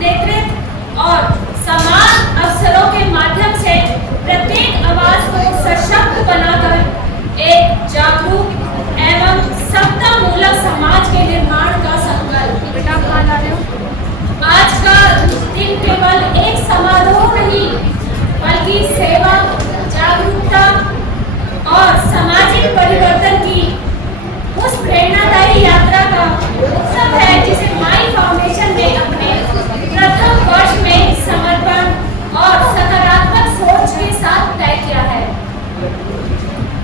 नेतृत्व और समान अवसरों के माध्यम से प्रत्येक आवाज को सशक्त बनाकर एक जागरूक एवं समतामूलक समाज के निर्माण का संकल्प। आज का दिन केवल एक समारोह नहीं, बल्कि सेवा, जागरूकता और सामाजिक परिवर्तन की उस प्रेरणादायी यात्रा का उत्सव है जिसे माई फाउंडेशन ने अपने प्रथम वर्ष में समर्पण और सकारात्मक सोच के साथ तय किया है।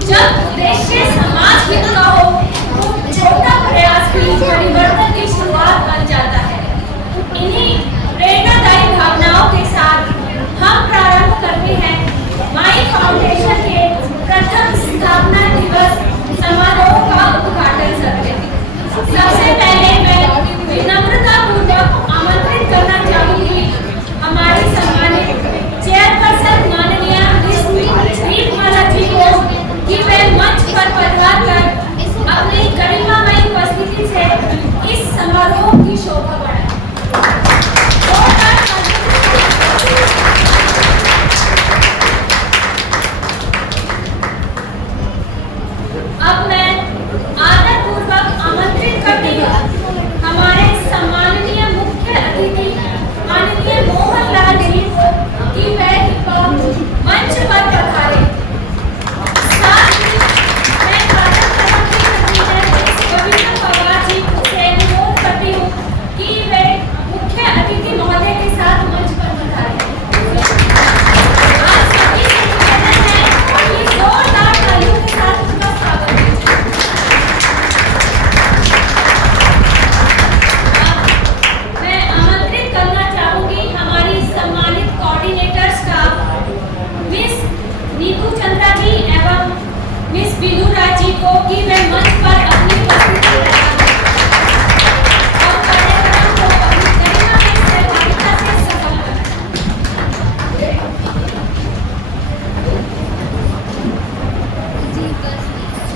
जब उद्देश्य समाज हित का हो तो छोटा प्रयास भी परिवर्तन की शुरुआत बन जाता है। इन्हीं प्रेरणादायी भावनाओं के साथ हम प्रारंभ करते हैं माई फाउंडेशन के प्रथम स्थापना दिवस समारोह का उद्घाटन सत्र। सबसे पहले मैं विनम्रता पूर्वक आमंत्रित करना चाहूंगी हमारी सम्मानित चेयरपर्सन माननीय दीपमाला जी को कि वे मंच पर पधार कर अपनी गरिमामयी उपस्थिति से इस समारोह की शोभा बढ़ाएं। अब मैं आदरपूर्वक आमंत्रित करती हूँ हमारे सम्माननीय मुख्य अतिथि माननीय मोहनलाल जी को कि वे मंच पर पधारें। साथ ही मैं कार्यक्रम की कविता पवार जी से अनुरोध करती हूँ कि वे मुख्य अतिथि महोदय के साथ मंच पर पधारें। आप सभी से निवेदन है कि जोरदार तालियों के साथ उनका स्वागत कीजिए। मैं आमंत्रित करना चाहूंगी हमारी सम्मानित कोऑर्डिनेटर्स का मिस नीतू चंद्रा जी एवं मिस बीनू राज जी को कि वे मंच पर अपनी उपस्थिति और कार्यक्रम को अपनी गरिमा में सहभागिता से सफल बनाएं।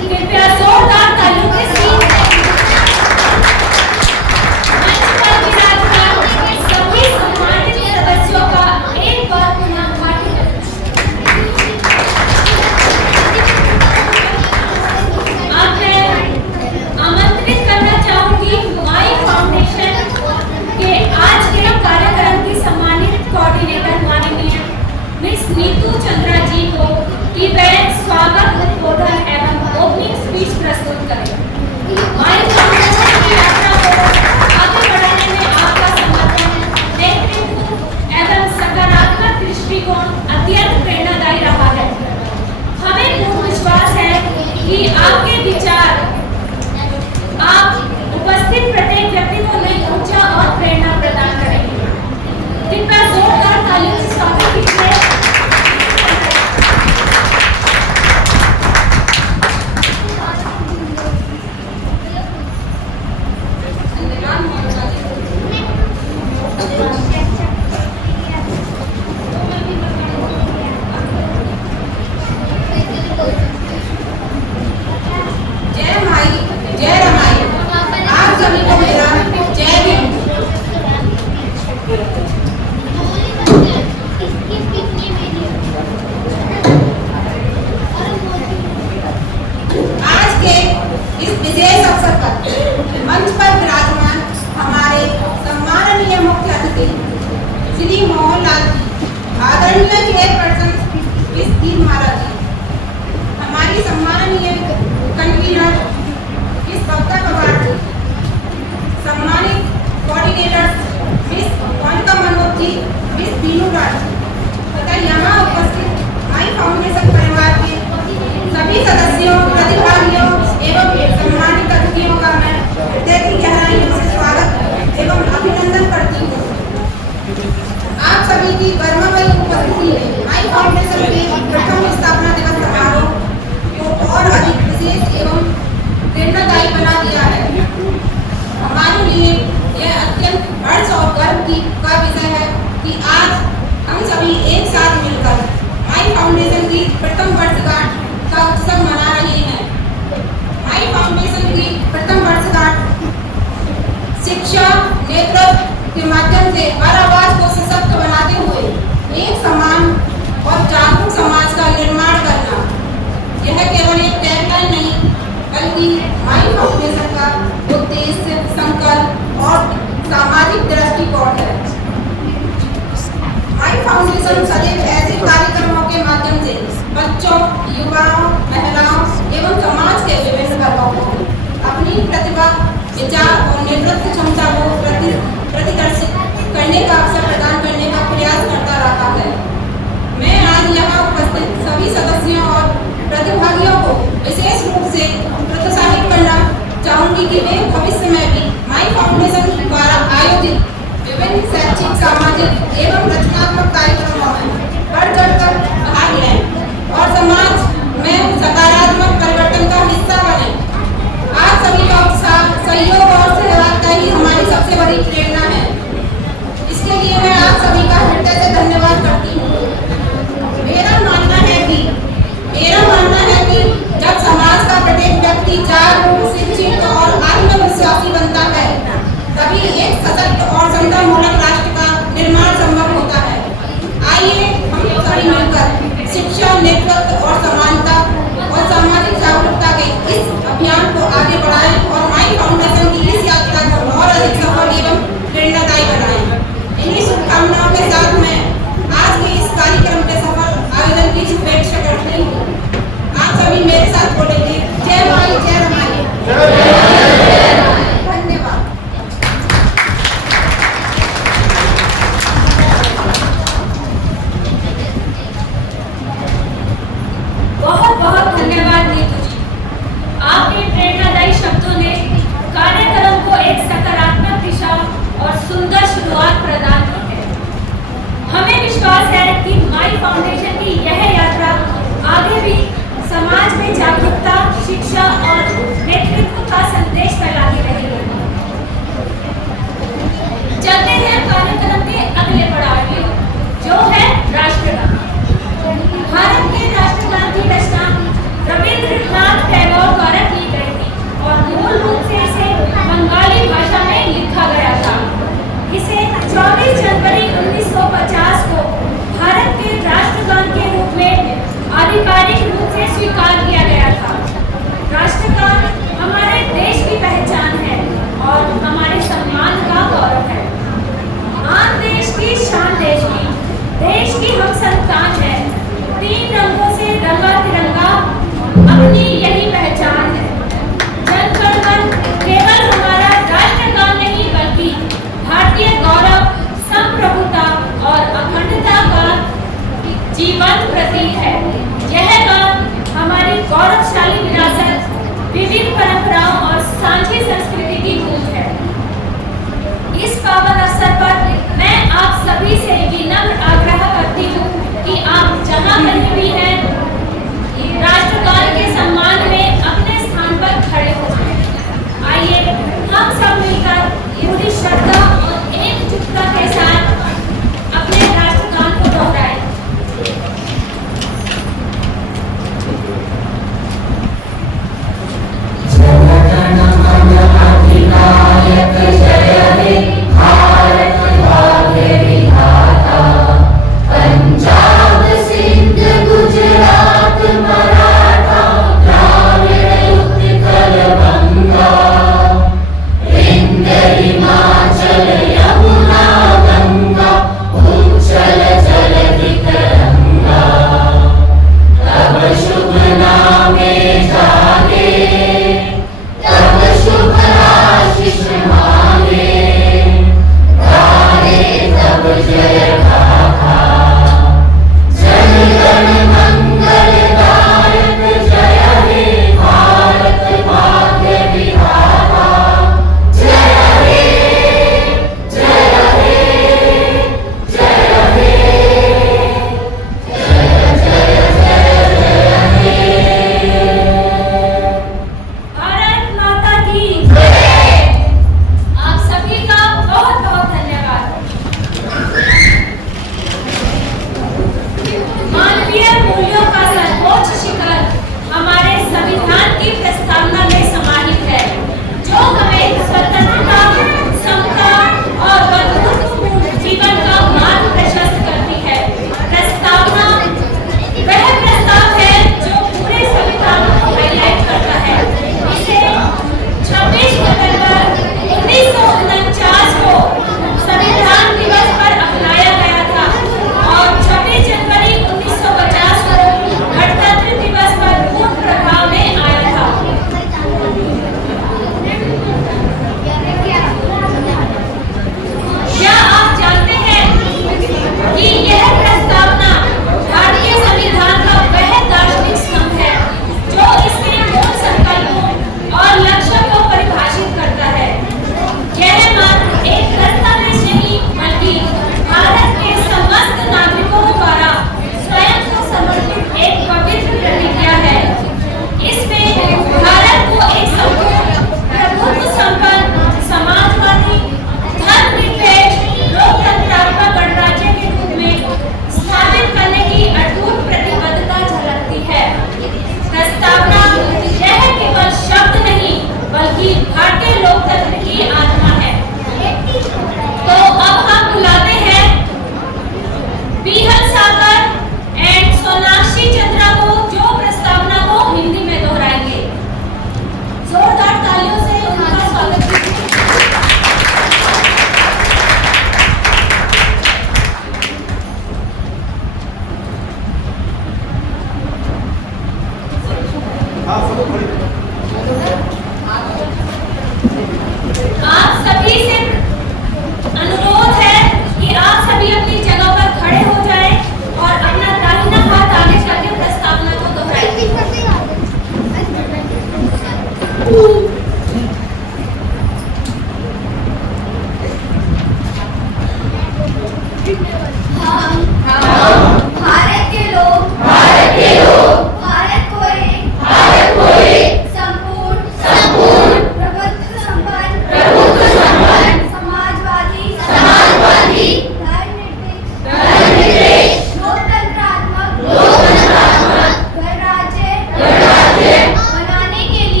कृपया जोरदार तालियों के साथ मंच पर विराजमान सभी सम्मानित सदस्यों का एक बार पुनः उद्घाटन करें। अब मैं आमंत्रित करना चाहूंगी माई फाउंडेशन के आज के कार्यक्रम की सम्मानित कोऑर्डिनेटर माननीय मिस नीतू चंद्रा जी को कि वे स्वागत उद्बोधन एवं ओपनिंग स्पीच प्रस्तुत करें। माई फाउंडेशन की यात्रा को आगे बढ़ाने में आपका समर्थन, नेतृत्व एवं सकारात्मक दृष्टिकोण अत्यंत प्रेरणादायी रहा है। हमें पूर्ण विश्वास है कि आपके विचार आप उपस्थित प्रत्येक व्यक्ति को नई ऊर्जा और प्रेरणा प्रदान करेंगे। कृपया जोरदार तालियों से स्वागत कीजिए। जय माई, जय रमाई। आप सभी को मेरा जय भीम। आज के इस विशेष अवसर पर मंच पर विराजमान हमारे सम्माननीय मुख्य अतिथि श्री मोहनलाल जी, आदरणीय चेयरपर्सन मिस दीपमाला जी, हमारी सम्माननीय कन्वीनर मिस कविता पवार जी, सम्मानित coordinators miss Monika Manoj ji, miss Binu Raj ji तथा यहाँ उपस्थित माई फाउंडेशन परिवार के सभी सदस्यों, प्रतिभागियों एवं सम्मानित अतिथियों का मैं हृदय की गहराइयों से स्वागत एवं अभिनंदन करती हूँ। आप सभी की गरिमामयी उपस्थिति में माई फाउंडेशन के प्रथम स्थापना दिवस समारोह को और अधिक विशेष एवं प्रेरणादायी बना दिया है। हमारे लिए यह अत्यंत हर्ष और गर्व का विषय है कि आज हम सभी एक साथ मिलकर माई फाउंडेशन की प्रथम वर्षगांठ का उत्सव मना रहे हैं। माई फाउंडेशन की प्रथम वर्षगांठ शिक्षा नेतृत्व के माध्यम से हर चाहूंगी कि वे भविष्य में भी माई फाउंडेशन द्वारा आयोजित विभिन्न शैक्षिक, सामाजिक एवं रचनात्मक कार्यक्रमों में बढ़ चढ़कर भाग लें और समाज में सकारात्मक परिवर्तन का हिस्सा बने। आप सभी का उत्साह, सहयोग और सहभागिता ही हमारी सबसे बड़ी प्रेरणा है। इसके लिए मैं आप सभी का हृदय से धन्यवाद करती हूँ। मेरा मानना है कि जब समाज का प्रत्येक व्यक्ति जागरूक, शिक्षित और आत्मविश्वासी बनता है, तभी एक सशक्त और समतामूलक राष्ट्र का निर्माण संभव होता है। आइए हम सभी मिलकर शिक्षा, नेतृत्व और समानता और सामाजिक जागरूकता के इस अभियान को आगे बढ़ाएं और माई फाउंडेशन की इस यात्रा को और अधिक सफल एवं प्रेरणादायी बनाएं। इन्हीं शुभकामनाओं के साथ मैं आज के इस कार्यक्रम के सफल आयोजन की शुभेच्छा करती हूँ। आप सभी मेरे साथ बोलेंगे, जय माई, जय रमाई। धन्यवाद। बहुत बहुत धन्यवाद नीतू जी। आपके प्रेरणादायी शब्दों ने कार्यक्रम को एक सकारात्मक दिशा और सुंदर शुरुआत प्रदान की है। हमें विश्वास है कि माई फाउंडेशन की यह यात्रा आगे भी समाज में जागरूकता, शिक्षा और नेतृत्व का संदेश फैलाती रहेगी। चलते हैं कार्यक्रम के अगले पड़ाव में, जो है राष्ट्रगान। भारत के राष्ट्रगान की रचना रविंद्रनाथ टैगोर द्वारा की गई थी और मूल रूप से इसे बंगाली भाषा में लिखा गया था। इसे 24 जनवरी 1950 को भारत के राष्ट्रगान के रूप में आधिकारिक रूप से स्वीकार किया गया था। राष्ट्रगान हमारे देश की पहचान है और हमारे सम्मान का गौरव है। आन देश की शान देश की हम संतान है। 3 रंगों से रंगा तिरंगा अपनी यही पहचान है। जन गण मन केवल हमारा राष्ट्रगान नहीं बल्कि भारतीय गौरव, संप्रभुता और अखंडता का जीवंत प्रतीक है। यह गान हमारी गौरवशाली विरासत, विविध परंपराओं और साझी संस्कृति की गूंज है। इस पावन अवसर पर मैं आप सभी से विनम्र आग्रह करती हूँ कि आप जहाँ कहीं भी हैं, राष्ट्रगान के सम्मान में अपने स्थान पर खड़े हो जाएं। आइए हम सब मिलकर पूरी श्रद्धा और एकजुटता के साथ अपने राष्ट्रगान को दोहराएं। जय जन मन अधिनायक जय हे भारत।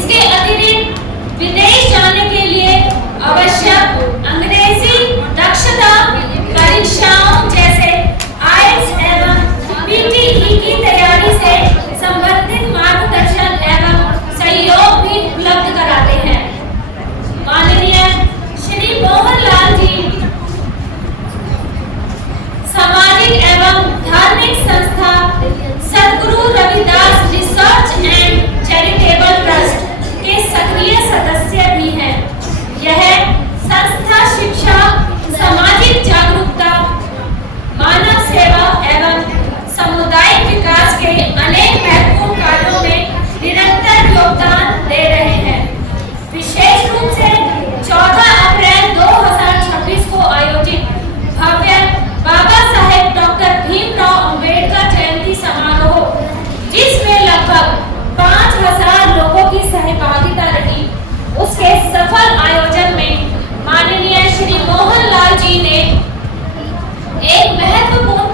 इसके अतिरिक्त विदेश जाने के लिए आवश्यक अंग्रेजी दक्षता परीक्षाओं जैसे आईएलटीएस एवं पीटीई की तैयारी से संबंधित मार्गदर्शन एवं सहयोग भी उपलब्ध कराते हैं। माननीय श्री मोहन लाल जी सामाजिक एवं धार्मिक संस्था Sadguru Ravidas research and charitable trust के सक्रिय सदस्य भी हैं। यह संस्था शिक्षा, सामाजिक जागरूकता, मानव सेवा एवं सामुदायिक विकास के अनेक महत्वपूर्ण कार्यों में निरंतर योगदान दे रहे हैं। विशेष रूप से 14 अप्रैल 2026 को आयोजित भव्य बाबा साहेब डॉक्टर भीमराव अंबेडकर जयंती समारोह, जिसमें लगभग 5000 लोगों की सहभागिता रही, उसके सफल आयोजन में माननीय श्री मोहन लाल जी ने एक महत्वपूर्ण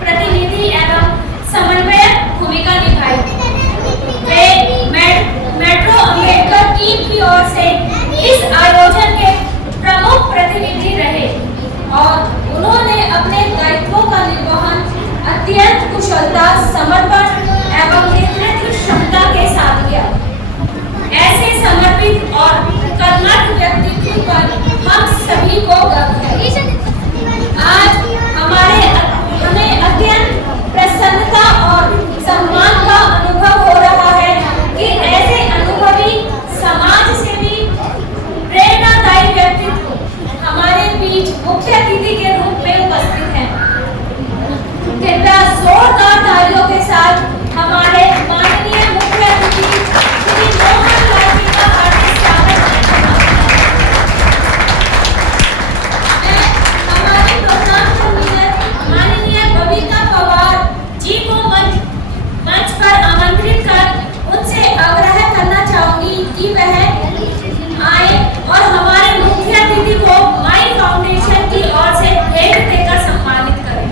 प्रतिनिधि एवं समन्वयक भूमिका निभाई। वे मेट्रो अंबेडकर टीम की ओर से इस आयोजन के प्रमुख प्रतिनिधि रहे और उन्होंने अपने दायित्वों का निर्वहन अत्यंत कुशलता, समर्पण एवं नेतृत्व क्षमता के साथ किया। ऐसे समर्पित और कर्मठ व्यक्तित्व पर हम सभी को गर्व है। आज हमें अत्यंत प्रसन्नता और सम्मान का अनुभव हो रहा है कि ऐसे अनुभवी समाज सेवी प्रेरणादायी व्यक्तित्व हमारे बीच मुख्य अतिथि के रूप में उपस्थित हैं। कृपया जोरदार तालियों के साथ हमारे माननीय मुख्य अतिथि श्री मोहन लाल जी का हार्दिक स्वागत मैं हमारे प्रोग्राम कन्वीनर माननीय बबीता पवार जी को मंच पर आमंत्रित कर उनसे आग्रह करना चाहूंगी कि वह आए और हमारे मुख्य अतिथि को माई फाउंडेशन की ओर से भेंट देकर सम्मानित करें।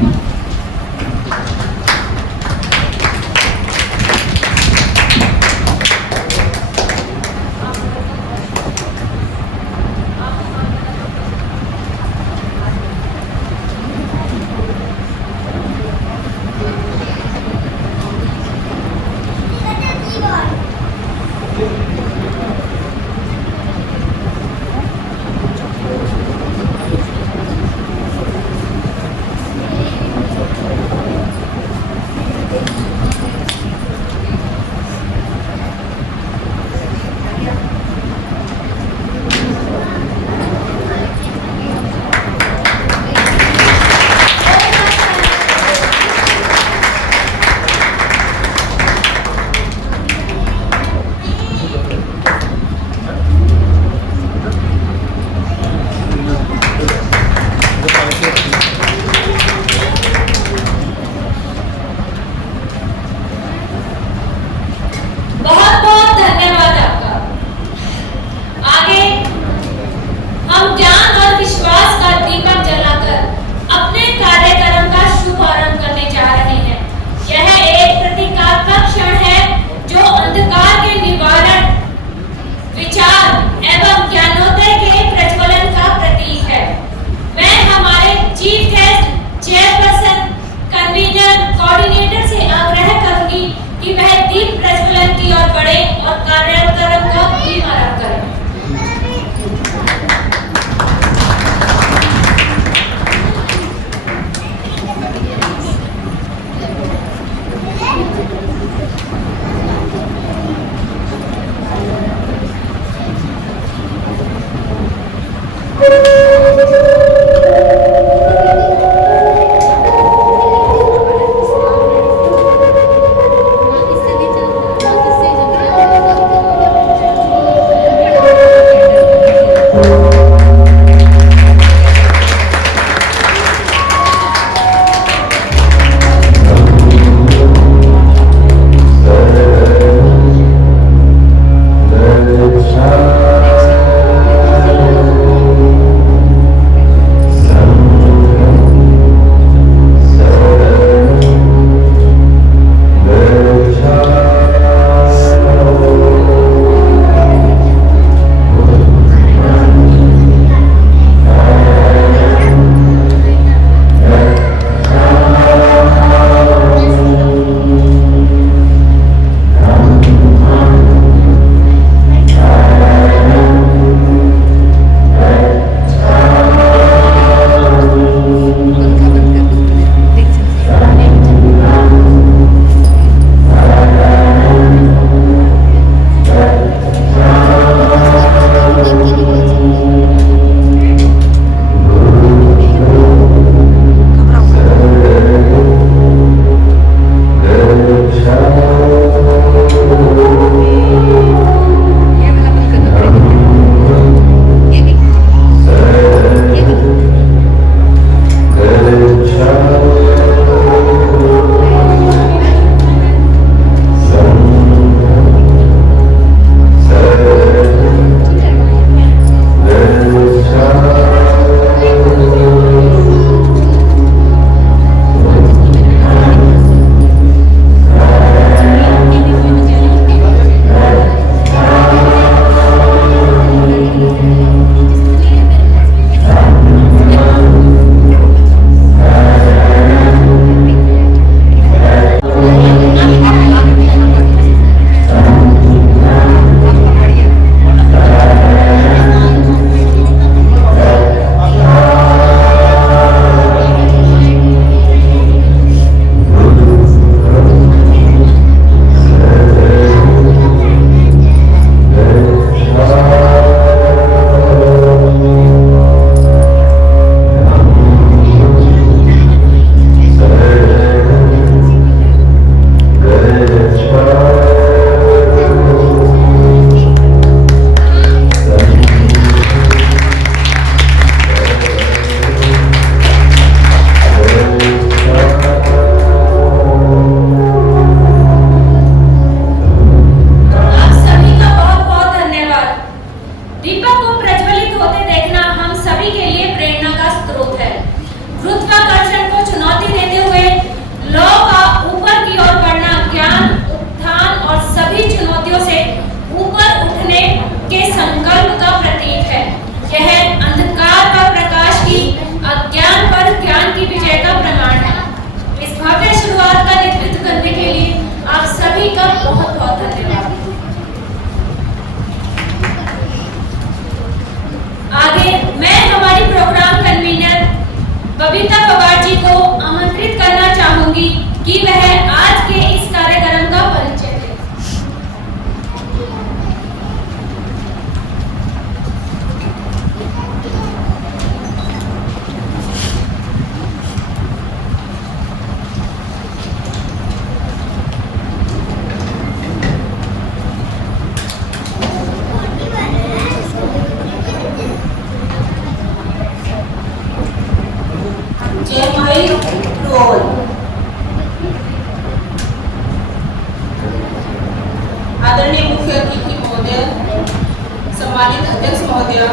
अध्यक्ष महोदया,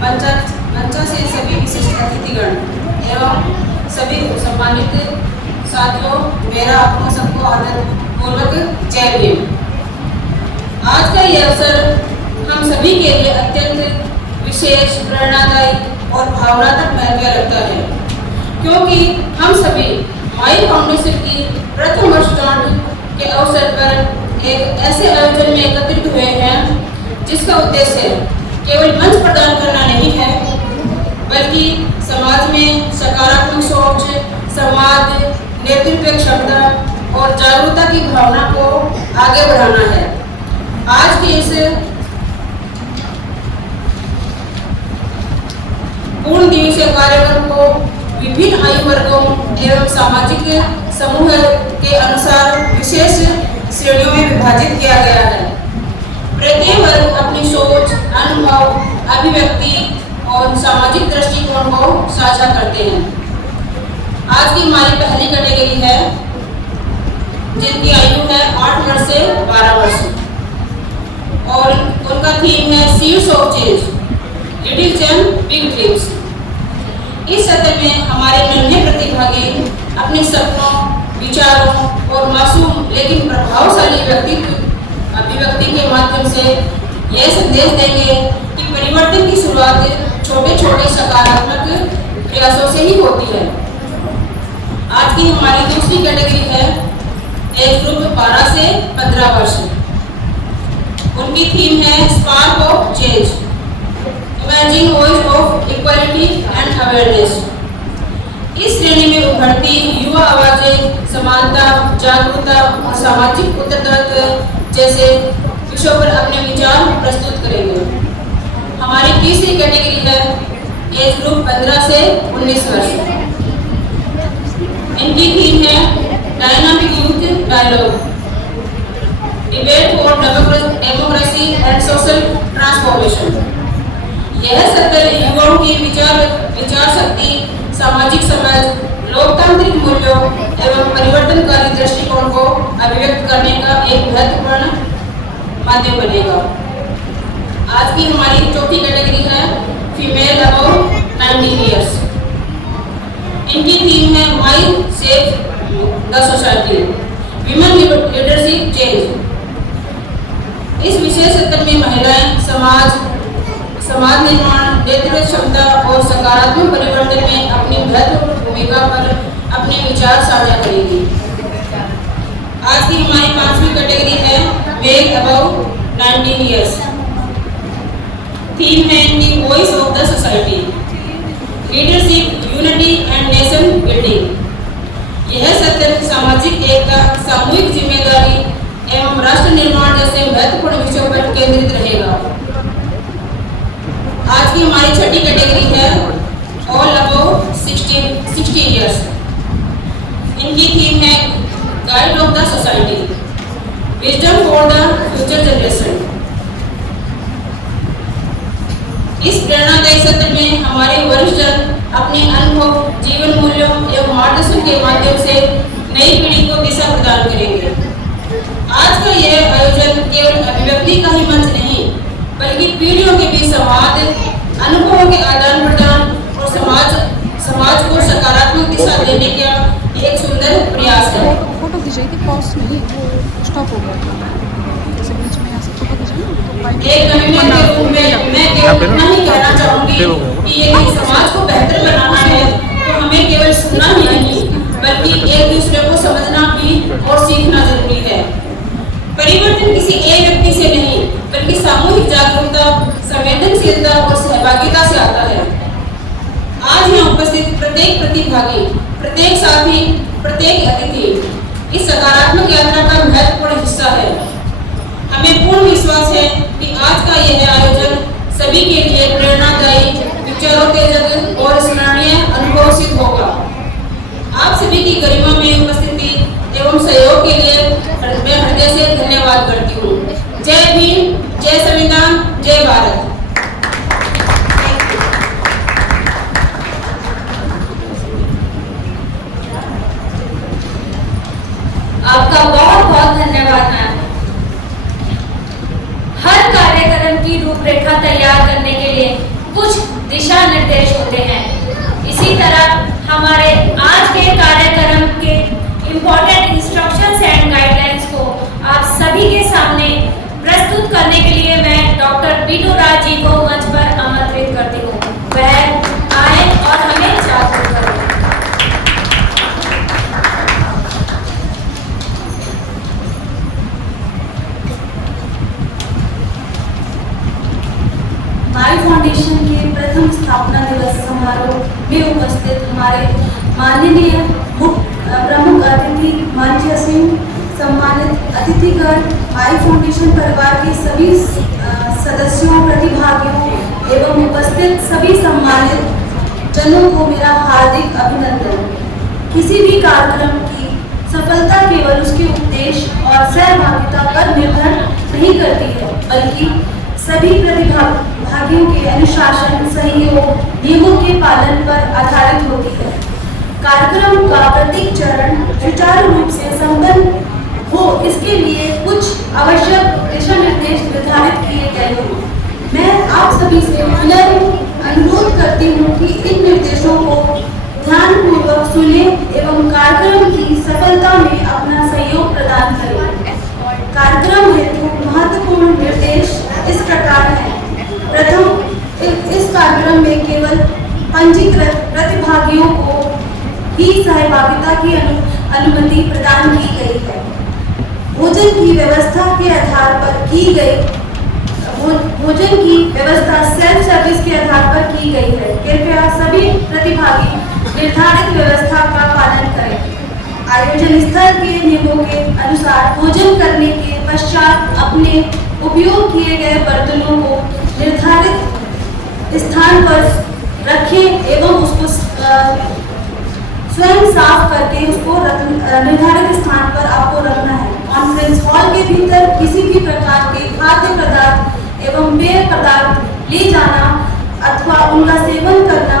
मंचा से सभी विशिष्ट अतिथिगण एवं सभी सम्मानित साथियों, मेरा आपको सबको आदर पूर्वक जय भीम। आज का ये अवसर हम सभी के लिए अत्यंत विशेष, प्रेरणादायी और भावनात्मक महत्व रखता है, क्योंकि हम सभी माई फाउंडेशन की प्रथम वर्षगांठ के अवसर पर एक ऐसे आयोजन में एकत्रित हुए हैं जिसका उद्देश्य केवल मंच प्रदान करना नहीं है, बल्कि समाज में सकारात्मक सोच, संवाद, नेतृत्व क्षमता और जागरूकता की भावना को आगे बढ़ाना है। आज के इस पूर्ण दिवसीय कार्यक्रम को विभिन्न आयु वर्गों एवं सामाजिक समूह के अनुसार विशेष श्रेणियों में विभाजित किया गया है। प्रत्येक वर्ग अपनी सोच, अनुभव, अभिव्यक्ति और सामाजिक दृष्टिकोण को साझा करते हैं। आज की हमारी पहली कैटेगरी है जिनकी आयु है 8 वर्ष से 12 वर्ष और उनका थीम है seeds of change, little champ big dreams. इस सत्र में हमारे नन्हे प्रतिभागी अपने सपनों, विचारों और मासूम लेकिन प्रभावशाली अभिव्यक्ति के माध्यम से यह संदेश देंगे कि परिवर्तन की शुरुआत छोटे छोटे सकारात्मक प्रयासों से ही होती है। आज की हमारी दूसरी कैटेगरी है एज ग्रुप 12 से 15 वर्ष। उनकी थीम है spark of change, imaging voice of equality and awareness. इस श्रेणी में उभरती युवा आवाजें समानता, जागरूकता और सामाजिक उत्तरदायित्व जैसे विषयों पर अपने विचार प्रस्तुत करेंगे। हमारी तीसरी कैटेगरी है एज ग्रुप 15 से 19 वर्ष। इनकी थीम है dynamic youth dialogue, debate for democracy and social transformation. यह सत्र युवाओं की विचार शक्ति, सामाजिक समझ, लोकतांत्रिक मूल्यों एवं परिवर्तनकारी दृष्टिकोण को अभिव्यक्त करने का एक महत्वपूर्ण माध्यम बनेगा। आज की हमारी चौथी कैटेगरी है फीमेल अबव 19 ईयर्स। इनकी थीम है why save the society, women leadership change. इस विशेष सत्र में महिलाएं समाज निर्माण, नेतृत्व क्षमता और सकारात्मक परिवर्तन में अपनी महत्वपूर्ण भूमिका पर अपने विचार साझा करेंगी। आज की हमारी पांचवी कैटेगरी है मेल अबव 19 ईयर्स। थीम है the voice of the society, leadership, unity and nation building. यह सत्र सामाजिक एकता, सामूहिक जिम्मेदारी एवं राष्ट्र निर्माण जैसे महत्वपूर्ण विषयों पर केंद्रित रहेगा। आज की हमारी छठी कैटेगरी है ऑल अबव 60 ईयर्स। इनकी थीम है guide of the society, wisdom for the future generation. इस प्रेरणादायी सत्र में हमारे वरिष्ठ अपने अनुभव, जीवन मूल्यों एवं मार्गदर्शन के माध्यम से नई पीढ़ी को दिशा प्रदान करेंगे। आज का यह आयोजन केवल अभिव्यक्ति का ही मंच नहीं, बल्कि पीढ़ियों के बीच संवाद, अनुभवों के आदान प्रदान और समाज को सकारात्मक दिशा देने का एक सुंदर प्रयास है। फोटो खिंचाई थी, पॉज नहीं, स्टॉप हो गया था। जैसे बीच में ऐसे फोटो खिंचाई। एक नवीन के रूप में मैं केवल इतना ही कहना चाहूंगी कि यदि समाज को बेहतर बनाना है तो हमें केवल सुनना ही नहीं, बल्कि एक दूसरे को समझना भी और सीखना जरूरी है। परिवर्तन किसी एक व्यक्ति से नहीं, बल्कि सामूहिक जागरूकता, संवेदनशीलता और सहभागिता से आता है। आज यहाँ उपस्थित प्रत्येक प्रतिभागी, प्रत्येक साथी, प्रत्येक अतिथि इस सकारात्मक यात्रा का महत्वपूर्ण हिस्सा है। हमें पूर्ण विश्वास है कि आज का यह आयोजन सभी के लिए प्रेरणादायी, विचारोत्तेजक और स्मरणीय अनुभव सिद्ध होगा। आप सभी की गरिमा में उपस्थिति एवं सहयोग के लिए मैं हृदय से धन्यवाद करती हूँ। जय भीम, जय संविधान, जय भारत। आपका बहुत बहुत धन्यवाद मैम। हर कार्यक्रम की रूपरेखा तैयार करने के लिए कुछ दिशा निर्देश होते हैं। इसी तरह हमारे आज के कार्यक्रम के इम्पोर्टेंट इंस्ट्रक्शंस एंड गाइडलाइंस को आप सभी के सामने प्रस्तुत करने के लिए मैं डॉक्टर बीटू राज जी को मंच पर आमंत्रित करती हूँ। वह आए और हमें जागरूक करें। माई फाउंडेशन के प्रथम स्थापना दिवस समारोह में उपस्थित हमारे माननीय प्रमुख अतिथि मंच सिंह, सम्मानित अतिथिगण, माई फाउंडेशन परिवार के सभी सदस्यों, प्रतिभागियों एवं उपस्थित सभी सम्मानित जनों को मेरा हार्दिक अभिनंदन। किसी भी कार्यक्रम की सफलता केवल उसके उद्देश्य और सहभागिता पर निर्भर नहीं करती है, बल्कि सभी प्रतिभागियों के अनुशासन, सहयोग, नियमों के पालन पर आधारित होती है। कार्यक्रम का प्रत्येक चरण सुचारू रूप से संपन्न हो, इसके लिए कुछ आवश्यक दिशा निर्देश निर्धारित किए गए हैं। मैं आप सभी से अनुरोध करती हूँ कि इन निर्देशों को ध्यानपूर्वक सुने एवं कार्यक्रम की सफलता में अपना सहयोग प्रदान करें। कार्यक्रम हेतु महत्वपूर्ण निर्देश इस प्रकार है। प्रथम, इस कार्यक्रम में केवल पंजीकृत प्रतिभागियों को ही सहभागिता की अनुमति प्रदान की गई है। भोजन की व्यवस्था के आधार पर की गई भोजन की व्यवस्था सेल्फ सर्विस के आधार पर की गई है। कृपया सभी प्रतिभागी निर्धारित व्यवस्था का पालन करें। आयोजन स्थल के नियमों के अनुसार भोजन करने के पश्चात अपने उपयोग किए गए बर्तनों को निर्धारित स्थान पर रखें एवं उसको स्वयं साफ करके उसको निर्धारित स्थान पर आपको रखना है। कॉन्फ्रेंस हॉल के भीतर किसी भी प्रकार के खाद्य पदार्थ एवं पेय पदार्थ ले जाना अथवा उनका सेवन करना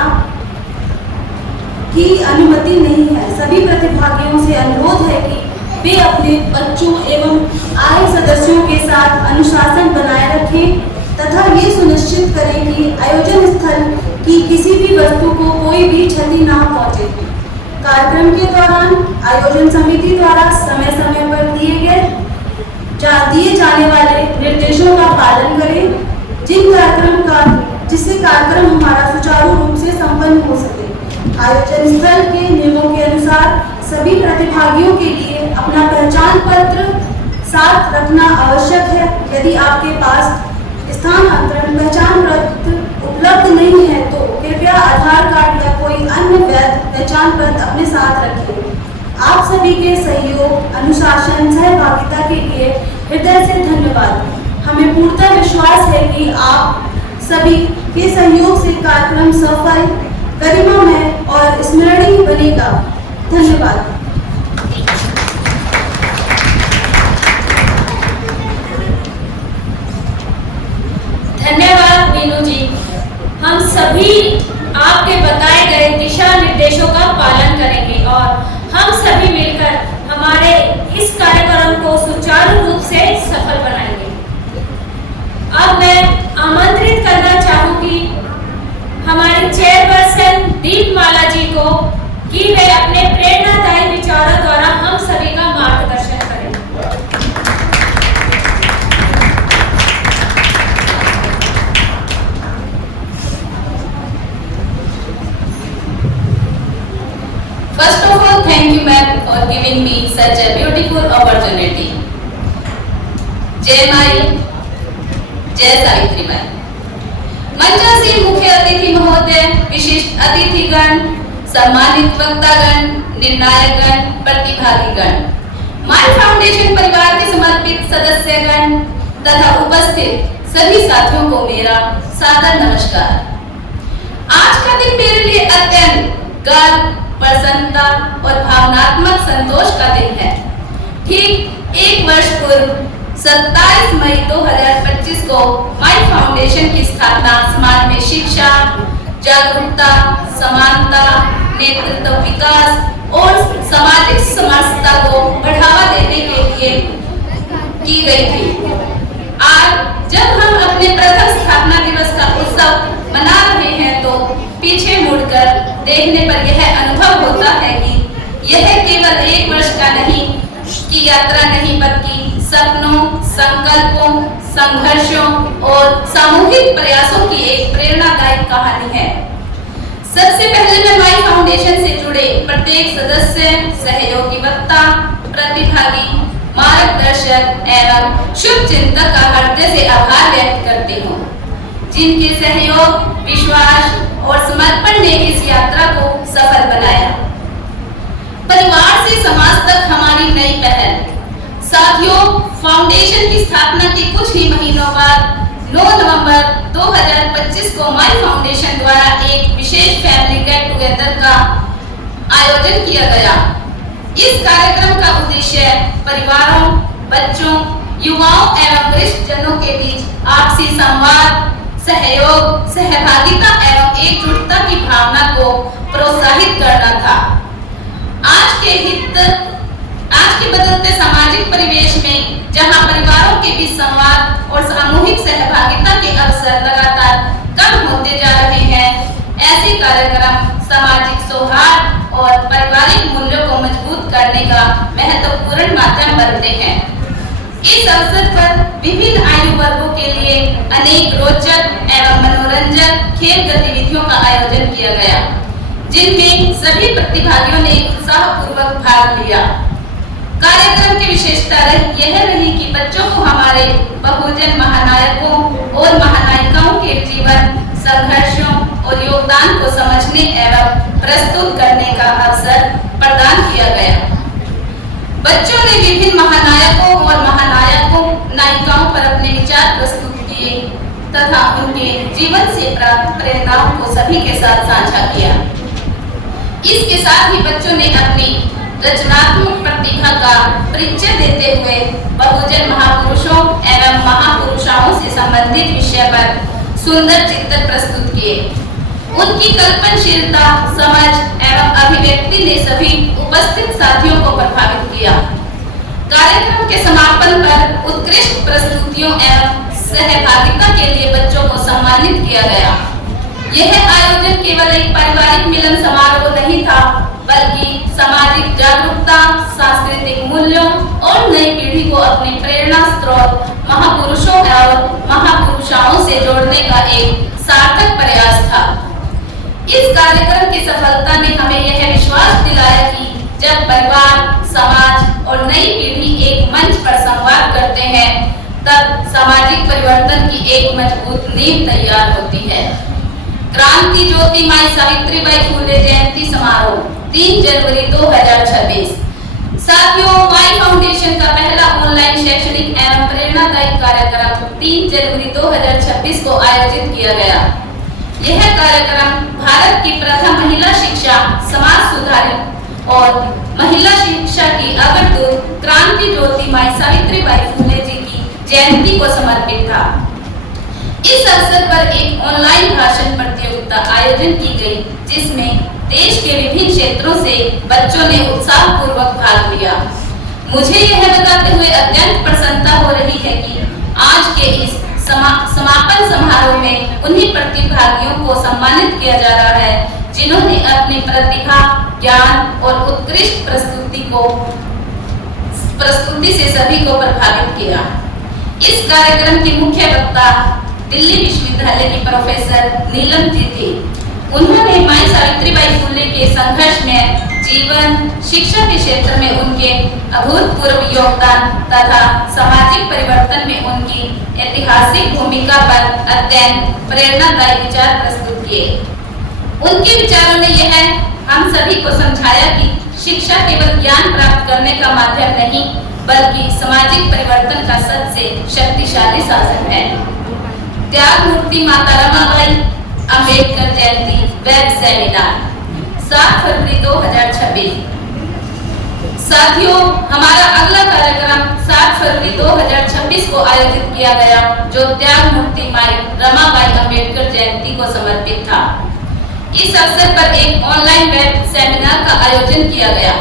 की अनुमति नहीं है। सभी प्रतिभागियों से अनुरोध है कि वे अपने बच्चों एवं आए सदस्यों के साथ अनुशासन बनाए रखें तथा ये सुनिश्चित करें कि आयोजन स्थल की किसी भी वस्तु को कोई भी क्षति न पहुंचे। कार्यक्रम के दौरान आयोजन समिति द्वारा समय समय पर दिए जाने वाले निर्देशों का पालन करें, जिससे कार्यक्रम हमारा सुचारू रूप से संपन्न हो सके। आयोजन स्थल के नियमों के अनुसार सभी प्रतिभागियों के लिए अपना पहचान पत्र साथ रखना आवश्यक है। यदि आपके पास स्थानांतरण पहचान पत्र उपलब्ध नहीं है तो कृपया आधार कार्ड या कोई अन्य वैध पहचान पत्र अपने साथ रखें। आप सभी के सहयोग, अनुशासन, सहभागिता के लिए हृदय से धन्यवाद। हमें पूर्णतः विश्वास है कि आप सभी के सहयोग से कार्यक्रम सफल, गरिमामय और स्मरणीय बनेगा। धन्यवाद। धन्यवाद मीनू जी। हम सभी आपके बताए गए दिशा निर्देशों का पालन करेंगे और हम सभी मिलकर हमारे इस कार्यक्रम को सुचारू रूप से सफल बनाएंगे। अब मैं आमंत्रित करना चाहूंगी हमारी चेयरपर्सन दीपमाला जी को कि वे अपने प्रेरणादायी विचारों द्वारा हम सभी का मार्गदर्शन करें। First of all, thank you ma'am for giving me such a beautiful opportunity. जय माई, जय सावित्री माई। मंचासीन मुख्य अतिथि महोदय, विशिष्ट अतिथिगण, सम्मानित वक्तागण, निर्णायकगण, प्रतिभागीगण, माई फाउंडेशन परिवार के समर्पित सदस्यगण तथा उपस्थित सभी साथियों को मेरा सादर नमस्कार। आज का दिन मेरे लिए अत्यंत गर्व, प्रसन्नता और भावनात्मक संतोष का दिन है। ठीक एक वर्ष पूर्व 27 मई 2025 को माई फाउंडेशन की स्थापना समाज में शिक्षा, जागरूकता, समानता, नेतृत्व विकास और सामाजिक समरसता को बढ़ावा देने के लिए की गई थी। आज जब हम अपने प्रथम उत्सव मना रहे हैं तो पीछे मुड़कर देखने पर यह अनुभव होता है कि यह केवल एक वर्ष का नहीं की यात्रा नहीं, बल्कि सपनों, संकल्पों, संघर्षों और सामूहिक प्रयासों की एक प्रेरणादायक कहानी है। सबसे पहले मैं माई फाउंडेशन से जुड़े प्रत्येक सदस्य, सहयोगी वक्ता, प्रतिभागी, मार्गदर्शक एवं शुभचिंतक का हृदय से आभार व्यक्त करती हूँ, जिनके सहयोग, विश्वास और समर्पण ने इस यात्रा को सफल बनाया। परिवार से समाज तक हमारी नई पहल। साथियों, फाउंडेशन की स्थापना के कुछ ही महीनों बाद 9 नवंबर 2025 को माई फाउंडेशन द्वारा एक विशेष फैमिली गेट टुगेदर का आयोजन किया गया। इस कार्यक्रम का उद्देश्य परिवारों, बच्चों, युवाओं एवं वरिष्ठ जनों के बीच आपसी संवाद, सहयोग, सहभागिता एवं एकजुटता की भावना को प्रोत्साहित करना था। आज के बदलते सामाजिक परिवेश में जहां परिवारों के बीच संवाद और सामूहिक सहभागिता के अवसर लगातार कम होते जा रहे हैं, ऐसे कार्यक्रम सामाजिक सौहार्द और पारिवारिक मूल्यों को मजबूत करने का महत्वपूर्ण माध्यम बनते हैं। इस अवसर पर विभिन्न आयु वर्गों के लिए अनेक रोचक एवं मनोरंजक खेल गतिविधियों का आयोजन किया गया, जिनमें सभी प्रतिभागियों ने उत्साहपूर्वक भाग लिया। कार्यक्रम की विशेषता यह रही कि बच्चों को हमारे बहुजन महानायकों और महानायिकाओं के जीवन, संघर्षों और योगदान को समझने एवं प्रस्तुत करने का अवसर प्रदान किया गया। बच्चों ने विभिन्न महानायकों और नायिकाओं पर अपने विचार प्रस्तुत किए तथा उनके जीवन से प्राप्त प्रेरणाओं को सभी के साथ साझा किया। इसके साथ ही बच्चों ने अपनी रचनात्मक प्रतिभा का परिचय देते हुए बहुजन महापुरुषों एवं महापुरुषाओं से संबंधित विषय पर सुंदर चित्र प्रस्तुत किए। उनकी कल्पनशीलता, समझ एवं अभिव्यक्ति ने सभी उपस्थित साथियों को प्रभावित किया। कार्यक्रम के समापन पर उत्कृष्ट प्रस्तुतियों एवं सहभागिता के लिए बच्चों को सम्मानित किया गया। यह आयोजन केवल एक पारिवारिक मिलन समारोह नहीं था, बल्कि सामाजिक जागरूकता, सांस्कृतिक मूल्यों और नई पीढ़ी को अपने प्रेरणा स्रोत महापुरुषों और महापुरुषाओं से जोड़ने का एक सार्थक प्रयास था। इस कार्यक्रम की सफलता ने हमें यह विश्वास दिलाया कि जब परिवार, समाज और नई पीढ़ी एक मंच पर संवाद करते हैं, तब सामाजिक परिवर्तन की एक मजबूत नींव तैयार होती है। क्रांति ज्योति माई सावित्रीबाई फुले जयंती समारोह 3 जनवरी 2026। साथियों, माई फाउंडेशन का पहला ऑनलाइन शैक्षणिक एवं प्रेरणादायक कार्यक्रम 3 जनवरी 2026 को आयोजित किया गया। यह कार्यक्रम भारत की प्रथम महिला शिक्षा, समाज सुधारक और महिला शिक्षा की अग्रदूत क्रांति ज्योति माई सावित्रीबाई फुले जी की जयंती को समर्पित था। इस अवसर पर एक ऑनलाइन भाषण प्रतियोगिता आयोजन की गई, जिसमें देश के विभिन्न क्षेत्रों से बच्चों ने उत्साहपूर्वक भाग लिया। मुझे यह बताते हुए अत्यंत प्रसन्नता हो रही है कि आज के इस समापन समारोह में उन्हीं प्रतिभागियों को सम्मानित किया जा रहा है, जिन्होंने अपनी प्रतिभा, ज्ञान और उत्कृष्ट प्रस्तुति से सभी को प्रभावित किया। इस कार्यक्रम की मुख्य वक्ता दिल्ली विश्वविद्यालय की प्रोफेसर नीलम जी थी। उन्होंने माई सावित्रीबाई फुले के संघर्ष में जीवन, शिक्षा के क्षेत्र में उनके अभूतपूर्व योगदान तथा सामाजिक परिवर्तन में उनकी ऐतिहासिक भूमिका पर अत्यंत प्रेरणादायी विचार प्रस्तुत किए। उनके विचारों ने यह हम सभी को समझाया कि शिक्षा केवल ज्ञान प्राप्त करने का माध्यम नहीं, बल्कि सामाजिक परिवर्तन का सबसे शक्तिशाली साधन है। त्याग मूर्ति माता रमाबाई अंबेडकर जयंती वेब सेमिनार 7 फरवरी 2026। साथियों, हमारा अगला कार्यक्रम 7 फरवरी 2026 को आयोजित किया गया, जो त्याग मूर्ति माई रमाबाई अंबेडकर जयंती को समर्पित था। इस अवसर पर एक ऑनलाइन वेब सेमिनार का आयोजन किया गया।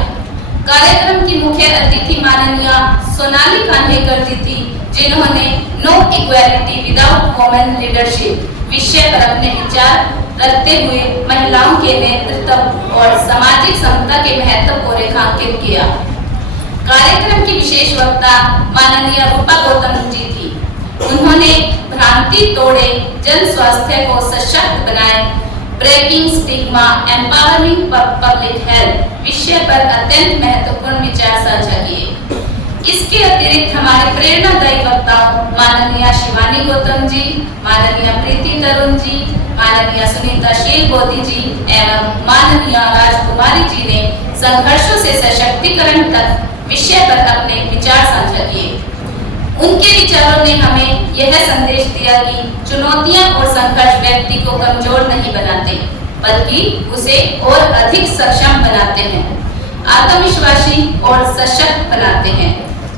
कार्यक्रम की मुख्य अतिथि माननीय सोनाली कान्हेकर जी थी, जिन्होंने no equality without women leadership विषय विषय पर अपने विचार रखते हुए महिलाओं के नेतृत्व और सामाजिक समता के महत्व को रेखांकित किया। कार्यक्रम की विशेष वक्ता माननीय रूपा गौतम जी थी। उन्होंने भ्रांति तोड़े, जन स्वास्थ्य को सशक्त बनाए, breaking stigma, empowering public health विषय पर अत्यंत महत्वपूर्ण विचार साझा किए। इसके अतिरिक्त हमारे प्रेरणादायी वक्ताओं माननीय शिवानी गौतम जी, माननीय प्रीति तरुण जी, माननीय सुनीता शील बोधी जी एवं माननीय राजकुमारी जी ने संघर्षों से सशक्तिकरण तक विषय पर अपने विचार साझा किए। उनके विचारों ने हमें यह संदेश दिया कि चुनौतियां और संघर्ष व्यक्ति को कमजोर नहीं बनाते, बल्कि उसे और अधिक सक्षम बनाते हैं, आत्मविश्वासी और सशक्त बनाते हैं।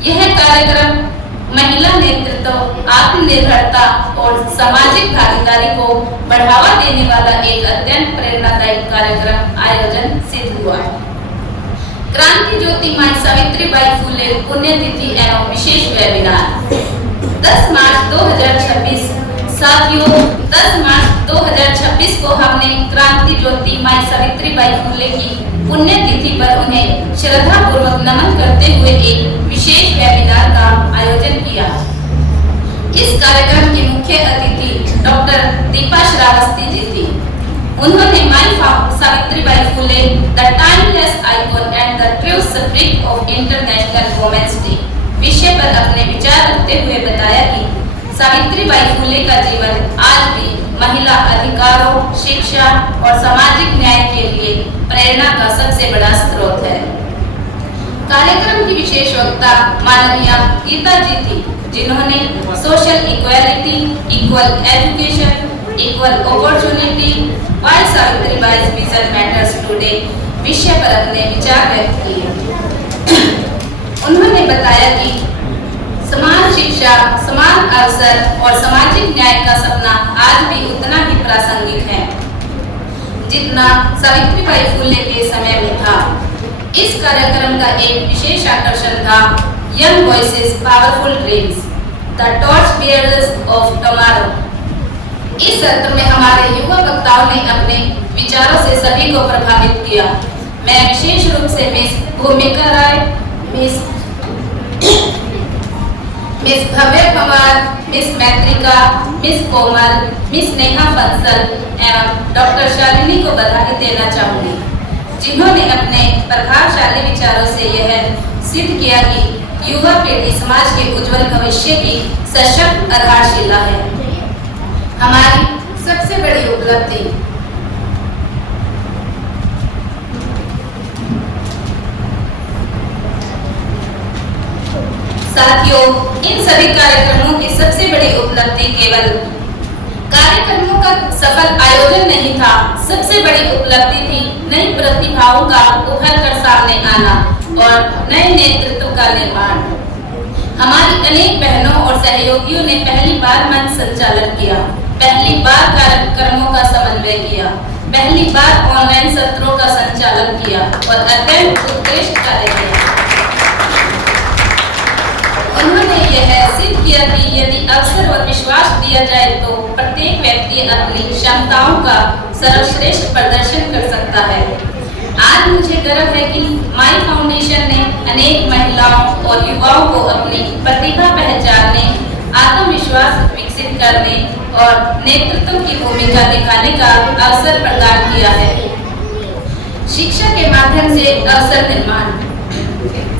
यह कार्यक्रम महिला नेतृत्व, आत्मनिर्भरता और सामाजिक भागीदारी को बढ़ावा देने वाला एक अत्यंत प्रेरणादायी कार्यक्रम आयोजन सिद्ध हुआ। क्रांति ज्योति माई सावित्रीबाई फुले पुण्यतिथि एवं विशेष वेबिनार 10 मार्च 2026। साथियों, 10 मार्च 2026 को हमने क्रांति ज्योति माई सावित्रीबाई फुले की पुण्यतिथि पर उन्हें श्रद्धा पूर्वक नमन करते हुए एक विशेष वेबिनार का आयोजन किया। इस कार्यक्रम की मुख्य अतिथि डॉक्टर दीपा श्रावस्ती जी थी। उन्होंने Mai Savitribai Phule the timeless icon and the true spirit of international women's day विषय पर अपने विचार रखते हुए बताया कि सावित्रीबाई फुले का जीवन आज भी महिला अधिकारों, शिक्षा और सामाजिक न्याय के लिए प्रेरणा का सबसे बड़ा स्रोत है। कार्यक्रम की विशेष वक्ता माननीय गीता जी थी, जिन्होंने social equality, equal education, equal opportunity, why Savitribai's vision matters today विषय पर अपने विचार व्यक्त किए। उन्होंने बताया कि समान शिक्षा, समान अवसर और सामाजिक न्याय का सपना आज भी उतना ही प्रासंगिक है जितना सावित्रीबाई फुले के समय में था। इस कार्यक्रम का एक विशेष आकर्षण था young voices powerful dreams, the torch bearers of tomorrow. इस सत्र में हमारे युवा वक्ताओं ने अपने विचारों से सभी को प्रभावित किया। मैं विशेष रूप से मिस भूमिका राय, मिस भव्य पवार, मिस मैत्रिका, मिस कोमल, मिस नेहा बंसल एवं डॉक्टर शालिनी को बधाई देना चाहूंगी, जिन्होंने अपने प्रभावशाली विचारों से यह सिद्ध किया कि युवा पीढ़ी समाज के उज्जवल भविष्य की सशक्त आधारशिला है। हमारी सबसे बड़ी उपलब्धि साथियों, इन सभी कार्यक्रमों की सबसे बड़ी उपलब्धि केवल कार्यक्रमों का सफल आयोजन नहीं था, सबसे बड़ी उपलब्धि थी नई प्रतिभाओं का उभर कर सामने आना और नए नेतृत्व का निर्माण। हमारी अनेक बहनों और सहयोगियों ने पहली बार मंच संचालन किया, पहली बार कार्यक्रमों का समन्वय किया, पहली बार ऑनलाइन सत्रों का संचालन किया और अत्यंत उत्कृष्ट कार्य किया। उन्होंने यह सिद्ध किया कि यदि अवसर और विश्वास दिया जाए तो प्रत्येक व्यक्ति अपनी क्षमताओं का सर्वश्रेष्ठ प्रदर्शन कर सकता है। आज मुझे गर्व है कि माई फाउंडेशन ने अनेक महिलाओं और युवाओं को अपनी प्रतिभा पहचानने, आत्मविश्वास विकसित करने और नेतृत्व की भूमिका दिखाने का अवसर प्रदान किया है। शिक्षा के माध्यम से अवसर निर्माण।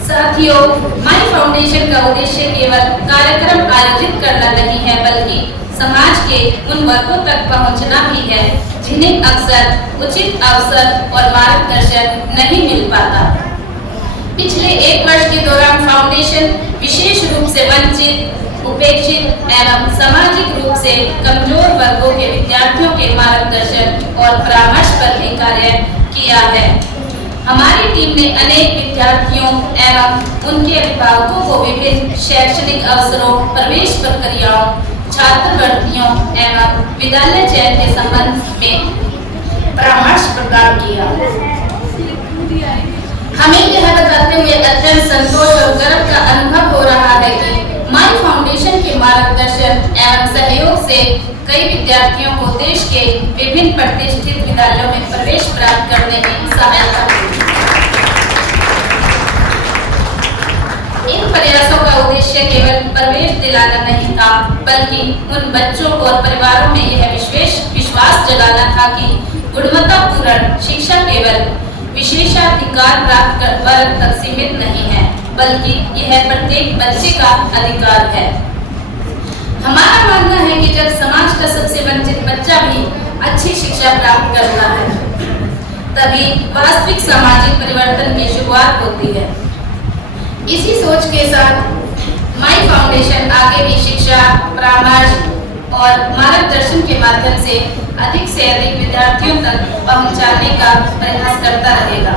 साथियों, माई फाउंडेशन का उद्देश्य केवल कार्यक्रम आयोजित करना नहीं है, बल्कि समाज के उन वर्गों तक पहुंचना भी है जिन्हें अक्सर उचित अवसर और मार्गदर्शन नहीं मिल पाता। पिछले 1 वर्ष के दौरान फाउंडेशन विशेष रूप से वंचित, उपेक्षित एवं सामाजिक रूप से कमजोर वर्गों के विद्यार्थियों के मार्गदर्शन और परामर्श पर भी कार्य किया है। हमारी टीम ने अनेक विद्यार्थियों एवं उनके अभिभावकों को विभिन्न शैक्षणिक अवसरों, प्रवेश प्रक्रियाओं, छात्र भर्तियों एवं विद्यालय चयन के संबंध में परामर्श प्रदान किया। हमें यह बताते हुए अत्यंत संतोष और गर्व का अनुभव हो रहा है कि माई फाउंडेशन के मार्गदर्शन एवं सहयोग से कई विद्यार्थियों को देश के विभिन्न प्रतिष्ठित विद्यालयों में प्रवेश प्राप्त करने में सहायता हुई। इन प्रयासों का उद्देश्य केवल प्रवेश दिलाना नहीं था, बल्कि उन बच्चों और परिवारों में यह विश्वास जगाना था कि गुणवत्तापूर्ण शिक्षा केवल विशेषाधिकार प्राप्त वर्ग तक सीमित नहीं है, बल्कि यह प्रत्येक बच्चे का अधिकार है। हमारा मानना है कि जब समाज का सबसे वंचित बच्चा भी अच्छी शिक्षा प्राप्त करता है, तभी वास्तविक सामाजिक परिवर्तन की शुरुआत होती है। इसी सोच के साथ माई फाउंडेशन आगे भी शिक्षा, परामर्श और मार्गदर्शन के माध्यम से अधिक विद्यार्थियों तक पहुंचाने का प्रयास करता रहेगा।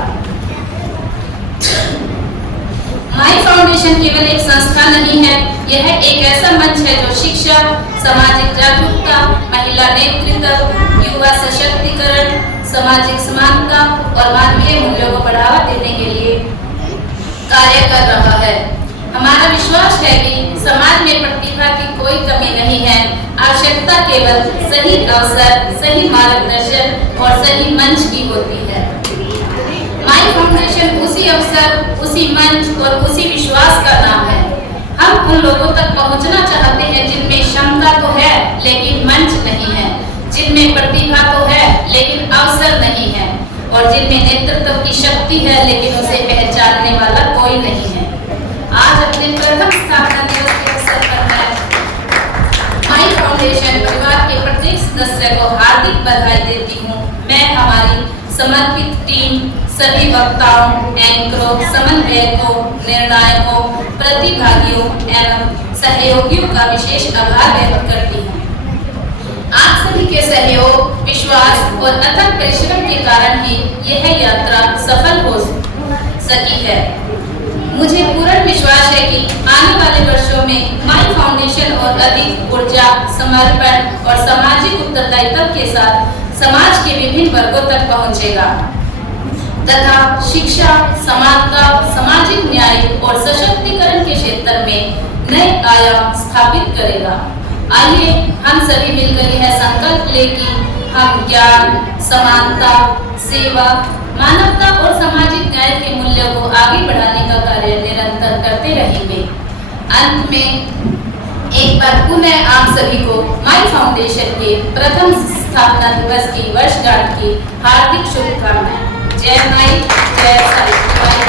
माई फाउंडेशन केवल एक संस्था नहीं है, यह एक ऐसा मंच है जो शिक्षा, सामाजिक जागरूकता, महिला नेतृत्व, युवा सशक्तिकरण, सामाजिक समानता और मानवीय मूल्यों को बढ़ावा देने के लिए कार्य कर रहा है। हमारा विश्वास है कि समाज में प्रतिभा की कोई कमी नहीं है, आवश्यकता केवल सही अवसर, सही मार्गदर्शन और सही मंच की होती है। माई फाउंडेशन उसी अवसर, उसी मंच और उसी विश्वास का नाम है। हम उन लोगों तक पहुंचना चाहते हैं जिनमें क्षमता तो है लेकिन मंच नहीं है, जिनमें प्रतिभा तो है लेकिन अवसर नहीं है, और जिनमें नेतृत्व की शक्ति है लेकिन उसे पहचानने वाला कोई नहीं है। आज अपने प्रथम स्थापना दिवस के अवसर पर मैं माई फाउंडेशन परिवार के प्रत्येक सदस्य को हार्दिक बधाई देती हूँ। मैं हमारी समर्पित टीम, सभी वक्ताओं, एंकरों, समन्वयकों, निर्णायकों, प्रतिभागियों एवं सहयोगियों का विशेष आभार व्यक्त करती हूँ। आप सभी के सहयोग, विश्वास और अथक परिश्रम के कारण ही यह यात्रा सफल हो सकी है। मुझे पूर्ण विश्वास है कि आने वाले वर्षों में माई फाउंडेशन और अधिक ऊर्जा, समर्पण और सामाजिक उत्तरदायित्व के साथ समाज के विभिन्न वर्गों तक पहुंचेगा तथा शिक्षा, समानता, सामाजिक न्याय और सशक्तिकरण के क्षेत्र में नए आयाम स्थापित करेगा। आइए हम सभी मिलकर यह संकल्प लें कि हम ज्ञान, समानता, सेवा, मानवता और सामाजिक न्याय के मूल्यों को आगे बढ़ाने का कार्य निरंतर करते रहेंगे। अंत में एक बार पुनः आप सभी को माई फाउंडेशन के प्रथम स्थापना दिवस की वर्षगांठ की हार्दिक शुभकामनाएं। जय माई, जय सावित्रीबाई।